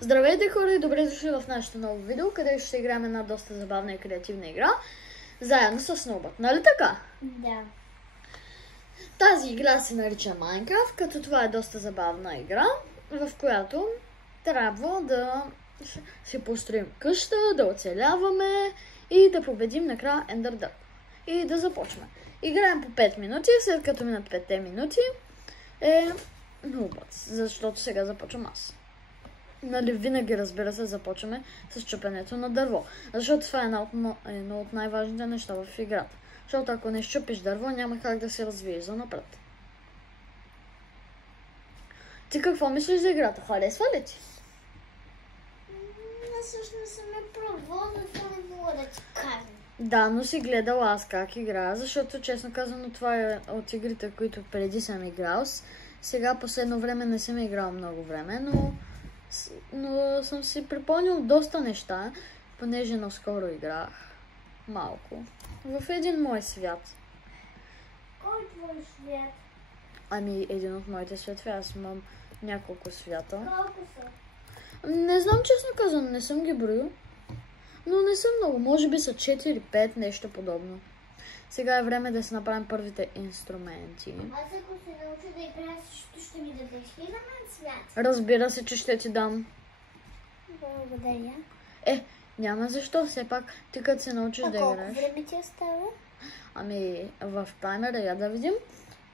Здравейте хора и добре дошли в нашето ново видео, където ще играем една доста забавна и креативна игра, заедно с Снобът. Нали така? Да. Тази игра се нарича Minecraft, като това е доста забавна игра, в която трябва да си построим къща, да оцеляваме и да победим накрая Ender Dragon. И да започваме. Играем по 5 минути, след като минат 5 минути е нубът, защото сега започвам аз. Нали, винаги, разбира се, започваме с чупенето на дърво. Защото това е едно от най-важните неща в играта. Защото ако не щупиш дърво, няма как да се развиеш за напред. Ти какво мислиш за играта? Харесва ли ти? Всъщност съм я пробвала, но това не мога да ти кажа. Да, но си гледала аз как играя, защото честно казано това е от игрите, които преди съм играл. Сега последно време не съм играл много време, но съм си припомнил доста неща, понеже наскоро играх малко в един мой свят. Кой е твой свят? Ами, един от моите светове, аз имам няколко свята. Колко са? Не знам, честно казвам, не съм ги броил, но не са много, може би са 4-5, нещо подобно. Сега е време да си направим първите инструменти. Аз ако се науча да играя, ще ми дадеш ли на мен свят? Разбира се, че ще ти дам. Благодаря. Няма защо, все пак ти като се научиш да колко играеш. време ти остава? Ами, в таймера я да видим.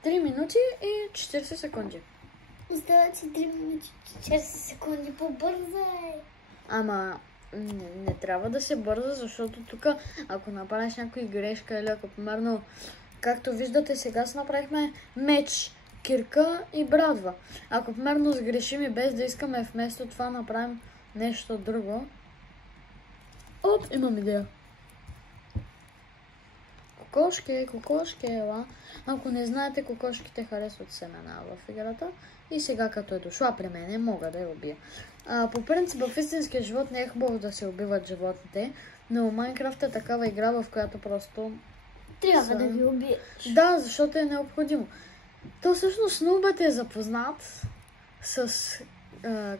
3 минути и 40 секунди. Остава ти 3 минути 40 секунди. Побързай! Ама, не трябва да се бърза, защото тук, ако направиш някоя грешка или ако, примерно, както виждате, сега си направихме меч, кирка и брадва. Ако, примерно, сгрешим и без да искаме вместо това направим нещо друго. Оп, имам идея. Кокошки, ела. Ако не знаете, кокошките харесват семена в играта. И сега, като е дошла при мене, мога да я убия. По принцип, в истинския живот не е хубаво да се убиват животните, но Майнкрафт е такава игра, в която просто Трябва да ги убиеш. Да, защото е необходимо. То всъщност Нубът е запознат с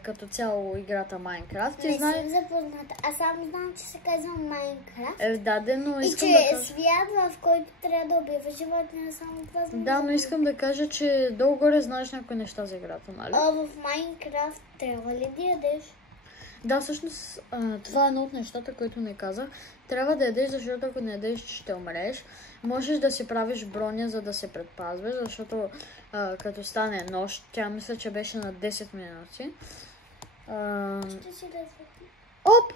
като цяло играта Майнкрафт. Не съм запозната. Аз само знам, че се казва Майнкрафт. Да, но И искам че да е кажа... свят, в който трябва да убиваш животни, само това знам. Да, но искам да кажа, че долу-горе знаеш някои неща за играта, нали? А в Майнкрафт трябва ли да ядеш? Да, всъщност това е едно от нещата, които не казах. Трябва да ядеш, защото ако не ядеш, ще умреш. Можеш да си правиш броня, за да се предпазваш, защото като стане нощ, тя мисля, че беше на 10 минути. Ще си да свети. Оп!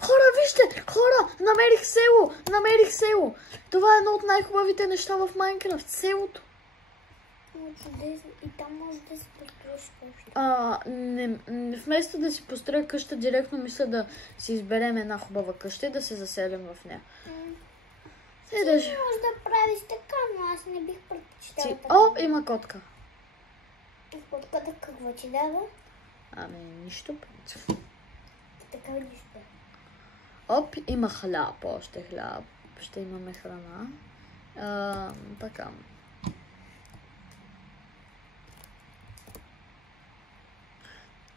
Хора, вижте! Хора! Намерих село! Това е едно от най-хубавите неща в Майнкрафт. Селото. И там може да си построиш къща. Вместо да си построя къща, директно мисля да си изберем една хубава къща и да се заселим в нея. Ти можеш да правиш така, но аз не бих предпочитала така. О, има котка. Котката какво ти дава? Ами, нищо. Така нищо. Оп, има хляб, още хляб. Ще имаме храна. Така.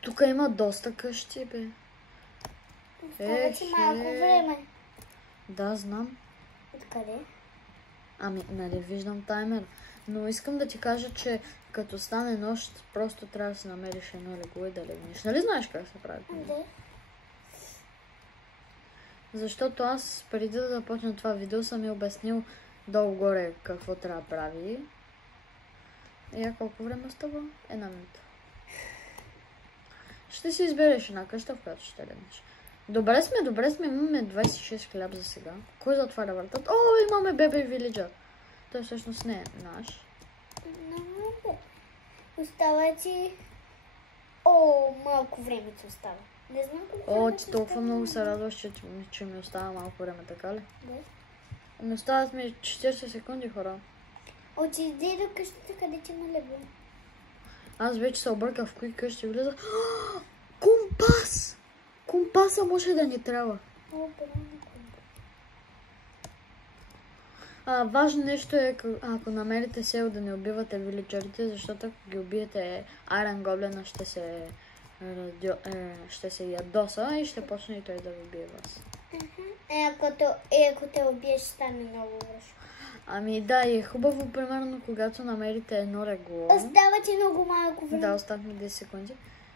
Тук има доста къщи, бе. Остава ти малко време. Да, знам. Откъде? Ами, нали, виждам таймер. Но искам да ти кажа, че като стане нощ, просто трябва да си намериш едно легло и да легнеш. Нали знаеш как се прави? Да. Защото аз преди да започна това видео съм ми обяснил долу-горе какво трябва да прави. И колко време остава? 1 минута. Ще си избереш една къща, в която ще легнеш. Добре сме, имаме 26 хляб за сега. Кой затваря вратата? О, имаме бебе вилиджър. Той всъщност не е наш. Остава ти... О, малко време ти остава. Не знам колко време ти толкова много се радваш, че ми остава малко време, така ли? Да. Но остават ми 40 секунди, хора. Отиди до къщата, къде ти има легло. Аз вече се обърках в кои къщи влиза. Компас! Компаса може да ни трябва. Важно нещо е, ако намерите село, да не убивате вилиджерите, защото ако ги убиете Iron Goblin ще се ще се ядоса и ще почне и той да ви бие вас. Ако те убиеш, стане много лошо. Ами да, и е хубаво, примерно, когато намерите едно легло. Остава ти много малко време. Да, остават ми 10 секунди.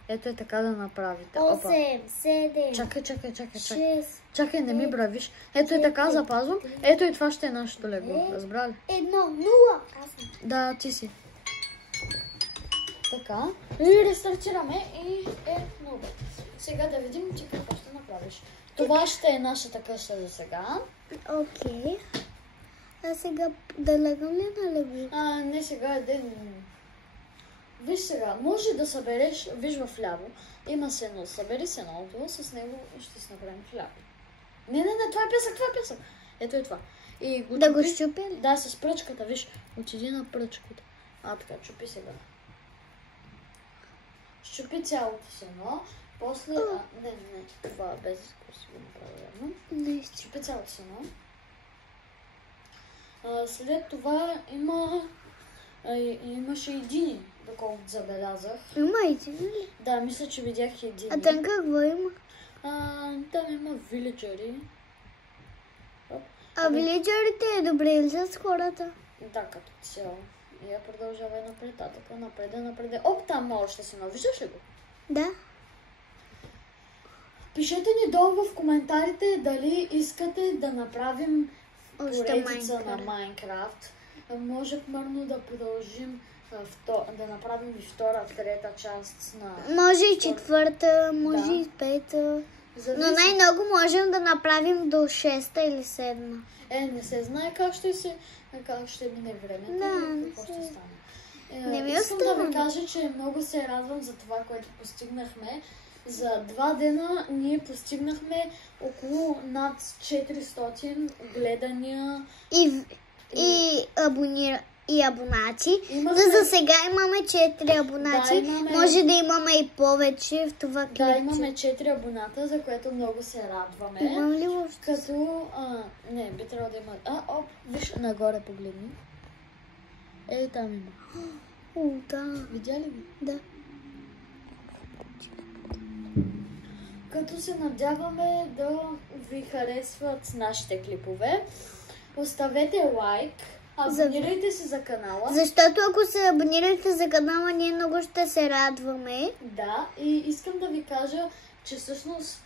Ето е така да направите. 8, 7, Чакай. 6, Чакай, не ми бравиш. Ето е така, запазвам. Ето и това ще е нашето легло. Разбрали? 1, 0. Аз съм. Да, ти си. Така. И рестартираме и е много. Сега да видим ти какво ще направиш. Това ще е нашата къща за сега. Окей. А сега да легам ли на легло? Не сега е ден. Виж сега, може да събереш, виж в ляво, има сено, събери сеното, с него ще си направим хляб. Не, това е песък, Ето е това. И го да го щупи ли? Да, с пръчката, виж, отиди на пръчката. Така, чупи сега. Щупи цялото сено, после... Не, това без да си го направя верно. Щупи цялото сено. След това имаше едини, доколкото забелязах. Има едини ли? Да, мисля, че видях едини. А там какво има? Там има вилиджери. А вилиджерите е добре ли с хората? Да, като цяло. И я продължава напред. Там още си, но виждаш ли го? Да. Пишете ни долу в коментарите дали искате да направим поредица на Майнкрафт. Може примерно да продължим да направим и втора, трета част на... Може и четвърта, може и пета. Но най-много можем да направим до 6-та или 7-та. Не се знае как ще мине времето и какво ще стане. Искам да ви кажа, че много се радвам за това, което постигнахме. За 2 дена ние постигнахме около над 400 гледания и абонати. За сега имаме 4 абонати. Може да имаме и повече в това клипче. Да, имаме 4 абоната, за което много се радваме. Имам ли въобще? Не, би трябвало да има... Виж, нагоре погледни. Там има. Да. Видя ли го? Да. Като се надяваме да ви харесват нашите клипове, оставете лайк, абонирайте се за канала. Защото ако се абонирате за канала, ние много ще се радваме. Да, и искам да ви кажа, че всъщност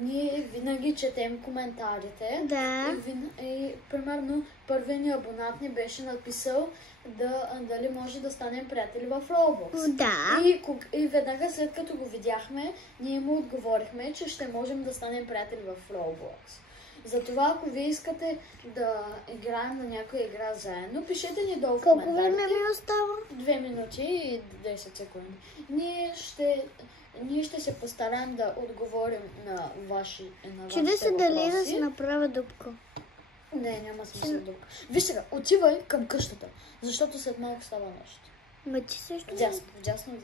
ние винаги четем коментарите. Да. И примерно първият ни абонат ни беше написал дали може да станем приятели в Roblox. Да. И веднага след като го видяхме, ние му отговорихме, че ще можем да станем приятели в Roblox. Затова, ако вие искате да играем на някоя игра заедно, пишете ни долу в коментарите. Колко време ми остава? 2 минути и 10 секунди. Ние ще се постараем да отговорим на вашите въпроси. Чудя се дали да си направя дупка. Не, няма смисъл дупка. Виж сега, отивай към къщата, защото след малко става нощ. Ма ти също? Вдясно.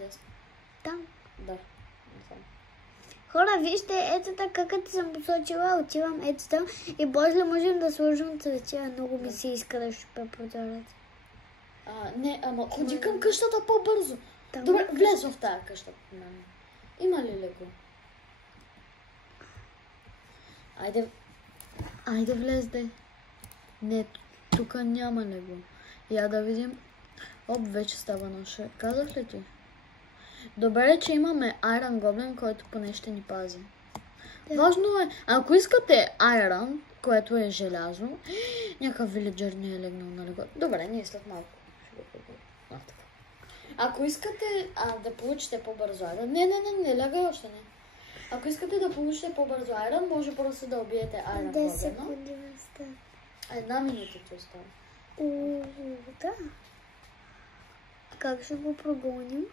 Там? Да. Хора, вижте, ето така, като съм посочила, отивам ето там и после можем да сложим цветя. Много ми се иска да щупя прозорец. Не, ама ходи към къщата по-бързо. Там. Добре, влез в тая къща. Има ли леко? Айде влез, де. Не, тук няма леко. Я да видим. Вече става наше. Казах ли ти? Добре, че имаме Iron Goblin, който поне ще ни пази. Да. Важно е, ако искате Iron, което е желязо, някакъв вилиджер не е легнал на лего. Добре, ние след малко ще го пробваме. Ако искате да получите по-бързо Iron, не, лягай още не. Ако искате да получите по-бързо Iron, може просто да убиете Iron Goblin. 10 секунди не става. 1 минута ти остава. Да. Как ще го прогоним?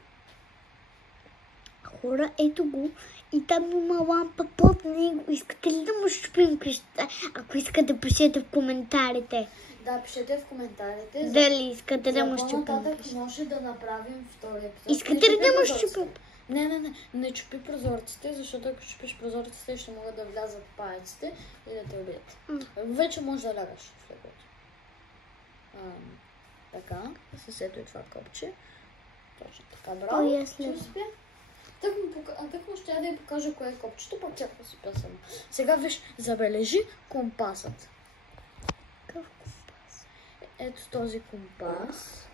Хора, ето го. И там има лампа под него. Искате ли да му щупим къщата? Ако искате, пишете в коментарите. Да, пишете в коментарите. Дали искате да му щупим къщата? Може да направим втори епизод. Искате ли да му щупим? Не чупи прозорците, защото ако чупиш прозорците, ще могат да влязат паяците и да те убият. Вече може да лягаш в леглото. Така, с ето и това копче. Точно така, браво. Ще успя. Так му ще да я покажа кое е копчето, пък тя посипя само. Сега виж, забележи компасът. Какъв компас? Ето този компас,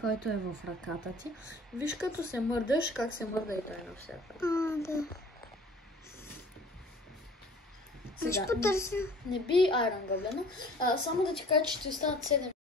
който е в ръката ти. Виж като се мърдаш, как се мърда и той навсякъде. Да. Сега, Ще потърся. не би айрон гъблено. Само да ти кажа, че ти стават 7